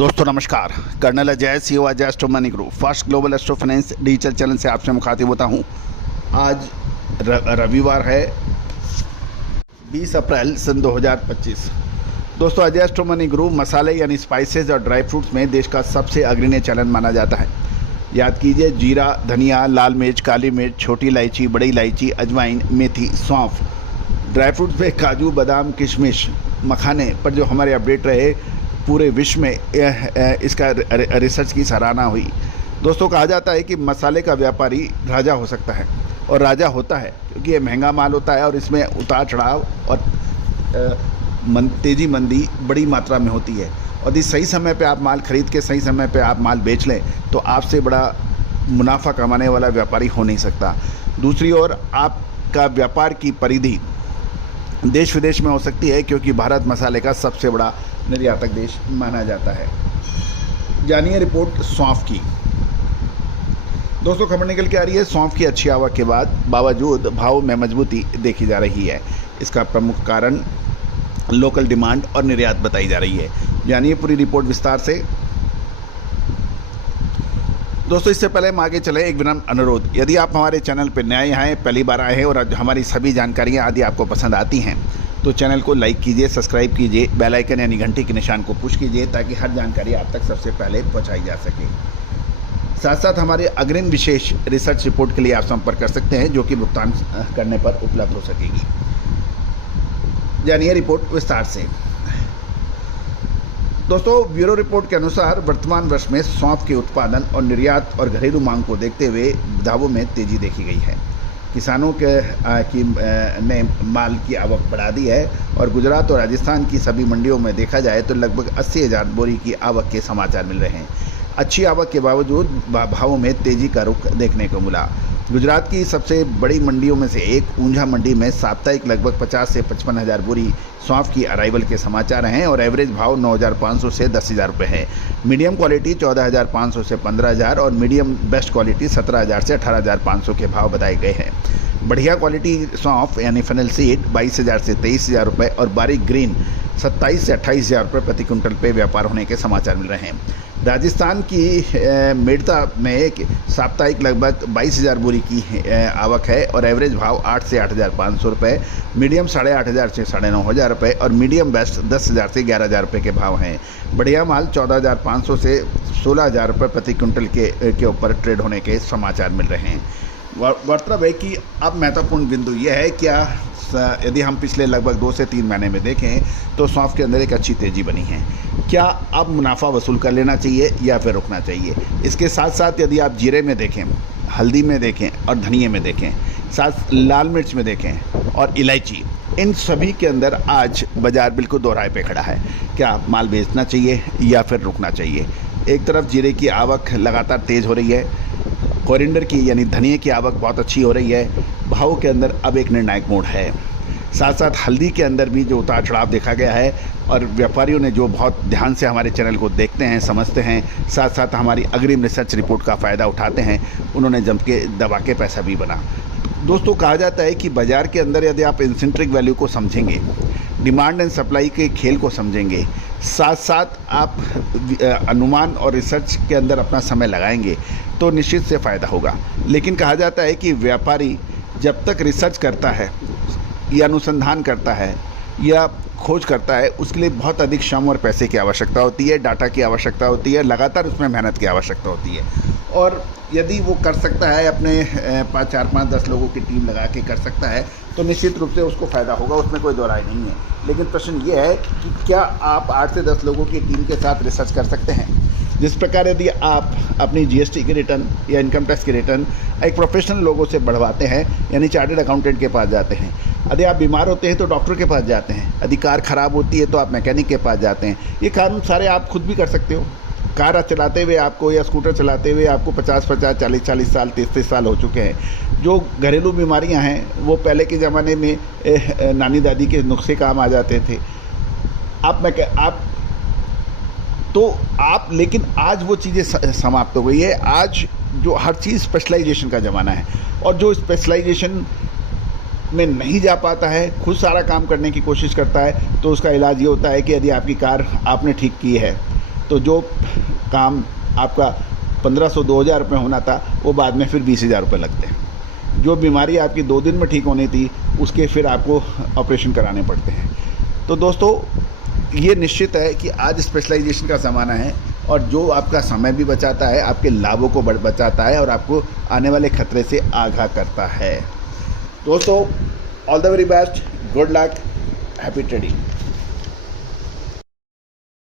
दोस्तों नमस्कार। Colonel Ajay CEO Ajay astro money group first global astro finance digital channel से आपसे मुखातिब होता हूं। आज रविवार है 20 अप्रैल सन 2025। दोस्तों अजय एस्ट्रो मनी ग्रुप मसाले यानी स्पाइसेस और ड्राई फ्रूट्स में देश का सबसे अग्रणी चैनल माना जाता है। याद कीजिए, जीरा, धनिया, लाल मिर्च, काली मिर्च, छोटी इलायची, बड़ी इलायची, अजवाइन, मेथी, सौंफ, ड्राई फ्रूट्स में काजू, बादाम, किशमिश, मखाने पर जो हमारे अपडेट रहे, पूरे विश्व में इसका रिसर्च की सराहना हुई। दोस्तों कहा जाता है कि मसाले का व्यापारी राजा हो सकता है, और राजा होता है क्योंकि ये महंगा माल होता है और इसमें उतार चढ़ाव और तेज़ी मंदी बड़ी मात्रा में होती है। और यदि सही समय पे आप माल खरीद के सही समय पे आप माल बेच लें तो आपसे बड़ा मुनाफा कमाने वाला व्यापारी हो नहीं सकता। दूसरी ओर आपका व्यापार की परिधि देश विदेश में हो सकती है क्योंकि भारत मसाले का सबसे बड़ा निर्यातक देश माना जाता है। जानिए रिपोर्ट सौंफ की। दोस्तों खबर निकल के आ रही है, सौंफ की अच्छी आवक के बावजूद भाव में मजबूती देखी जा रही है। इसका प्रमुख कारण लोकल डिमांड और निर्यात बताई जा रही है। जानिए पूरी रिपोर्ट विस्तार से। दोस्तों इससे पहले हम आगे चले, एक विनम्र अनुरोध, यदि आप हमारे चैनल पर नए हैं, पहली बार आए हैं और हमारी सभी जानकारियाँ आदि आपको पसंद आती हैं तो चैनल को लाइक कीजिए, सब्सक्राइब कीजिए, बेल आइकन यानी घंटी के निशान को पुश कीजिए ताकि हर जानकारी आप तक सबसे पहले पहुंचाई जा सके। साथ साथ हमारे अग्रिम विशेष रिसर्च रिपोर्ट के लिए आप संपर्क कर सकते हैं जो कि भुगतान करने पर उपलब्ध हो सकेगी। जानिए रिपोर्ट विस्तार से। दोस्तों ब्यूरो रिपोर्ट के अनुसार वर्तमान वर्ष में सौंफ के उत्पादन और निर्यात और घरेलू मांग को देखते हुए दावों में तेजी देखी गई है। किसानों ने माल की आवक बढ़ा दी है और गुजरात और राजस्थान की सभी मंडियों में देखा जाए तो लगभग 80,000 बोरी की आवक के समाचार मिल रहे हैं। अच्छी आवक के बावजूद भावों में तेजी का रुख देखने को मिला। गुजरात की सबसे बड़ी मंडियों में से एक ऊंझा मंडी में साप्ताहिक लगभग 50 से 55,000 बोरी सौंफ की अराइवल के समाचार हैं और एवरेज भाव 9,500 से 10,000 रुपये है। मीडियम क्वालिटी 14,500 से 15,000 और मीडियम बेस्ट क्वालिटी 17,000 से 18,500 के भाव बताए गए हैं। बढ़िया क्वालिटी सौंफ यानी फेनल सीड 22,000 से 23,000 रुपये और बारीक ग्रीन 27 से 28,000 रुपये प्रति क्विंटल पे व्यापार होने के समाचार मिल रहे हैं। राजस्थान की मेड़ता में साप्ताहिक लगभग 22,000 बोरी की आवक है और एवरेज भाव 8 से 8,500 रुपये, मीडियम 8,500 से 9,500 रुपये और मीडियम बेस्ट 10,000 से 11,000 रुपये के भाव हैं। बढ़िया माल 14,500 से 16,000 रुपये प्रति क्विंटल के ऊपर ट्रेड होने के समाचार मिल रहे हैं। गौरतलब है कि अब महत्वपूर्ण बिंदु यह है क्या यदि हम पिछले लगभग 2 से 3 महीने में देखें तो सौंफ के अंदर एक अच्छी तेज़ी बनी है। क्या अब मुनाफा वसूल कर लेना चाहिए या फिर रुकना चाहिए? इसके साथ साथ यदि आप जीरे में देखें, हल्दी में देखें और धनिये में देखें, साथ लाल मिर्च में देखें और इलायची, इन सभी के अंदर आज बाज़ार बिल्कुल दोहराए पे खड़ा है। क्या माल बेचना चाहिए या फिर रुकना चाहिए? एक तरफ जीरे की आवक लगातार तेज़ हो रही है, कोरिएंडर की यानी धनिये की आवक बहुत अच्छी हो रही है, भाव के अंदर अब एक निर्णायक मोड़ है। साथ साथ हल्दी के अंदर भी जो उतार चढ़ाव देखा गया है और व्यापारियों ने जो बहुत ध्यान से हमारे चैनल को देखते हैं, समझते हैं, साथ साथ हमारी अग्रिम रिसर्च रिपोर्ट का फ़ायदा उठाते हैं, उन्होंने जम के दबा के पैसा भी बना। दोस्तों कहा जाता है कि बाज़ार के अंदर यदि आप इंसेंट्रिक वैल्यू को समझेंगे, डिमांड एंड सप्लाई के खेल को समझेंगे, साथ साथ आप अनुमान और रिसर्च के अंदर अपना समय लगाएंगे तो निश्चित से फ़ायदा होगा। लेकिन कहा जाता है कि व्यापारी जब तक रिसर्च करता है या अनुसंधान करता है या खोज करता है, उसके लिए बहुत अधिक श्रम और पैसे की आवश्यकता होती है, डाटा की आवश्यकता होती है, लगातार उसमें मेहनत की आवश्यकता होती है। और यदि वो कर सकता है, अपने 4, 5, 10 लोगों की टीम लगा के कर सकता है तो निश्चित रूप से उसको फ़ायदा होगा, उसमें कोई दो राय नहीं है। लेकिन प्रश्न ये है कि क्या आप 8 से 10 लोगों की टीम के साथ रिसर्च कर सकते हैं? जिस प्रकार यदि आप अपनी जीएसटी की रिटर्न या इनकम टैक्स की रिटर्न एक प्रोफेशनल लोगों से बढ़वाते हैं, यानी चार्टर्ड अकाउंटेंट के पास जाते हैं, यदि आप बीमार होते हैं तो डॉक्टर के पास जाते हैं, यदि कार ख़राब होती है तो आप मैकेनिक के पास जाते हैं, ये काम सारे आप खुद भी कर सकते हो। कार चलाते हुए आपको या स्कूटर चलाते हुए आपको 50-50, 40-40 साल, 30-30 साल हो चुके हैं। जो घरेलू बीमारियां हैं वो पहले के ज़माने में नानी दादी के नुस्खे काम आ जाते थे। लेकिन आज वो चीज़ें समाप्त हो गई है। आज जो हर चीज़ स्पेशलाइजेशन का ज़माना है और जो स्पेशलाइजेशन में नहीं जा पाता है, खुद सारा काम करने की कोशिश करता है, तो उसका इलाज ये होता है कि यदि आपकी कार आपने ठीक की है तो जो काम आपका 1500 2000 रुपये होना था वो बाद में फिर 20,000 रुपये लगते हैं। जो बीमारी आपकी 2 दिन में ठीक होनी थी उसके फिर आपको ऑपरेशन कराने पड़ते हैं। तो दोस्तों ये निश्चित है कि आज स्पेशलाइजेशन का ज़माना है और जो आपका समय भी बचाता है, आपके लाभों को बचाता है और आपको आने वाले खतरे से आगाह करता है। दोस्तों all the very best, good luck, happy trading.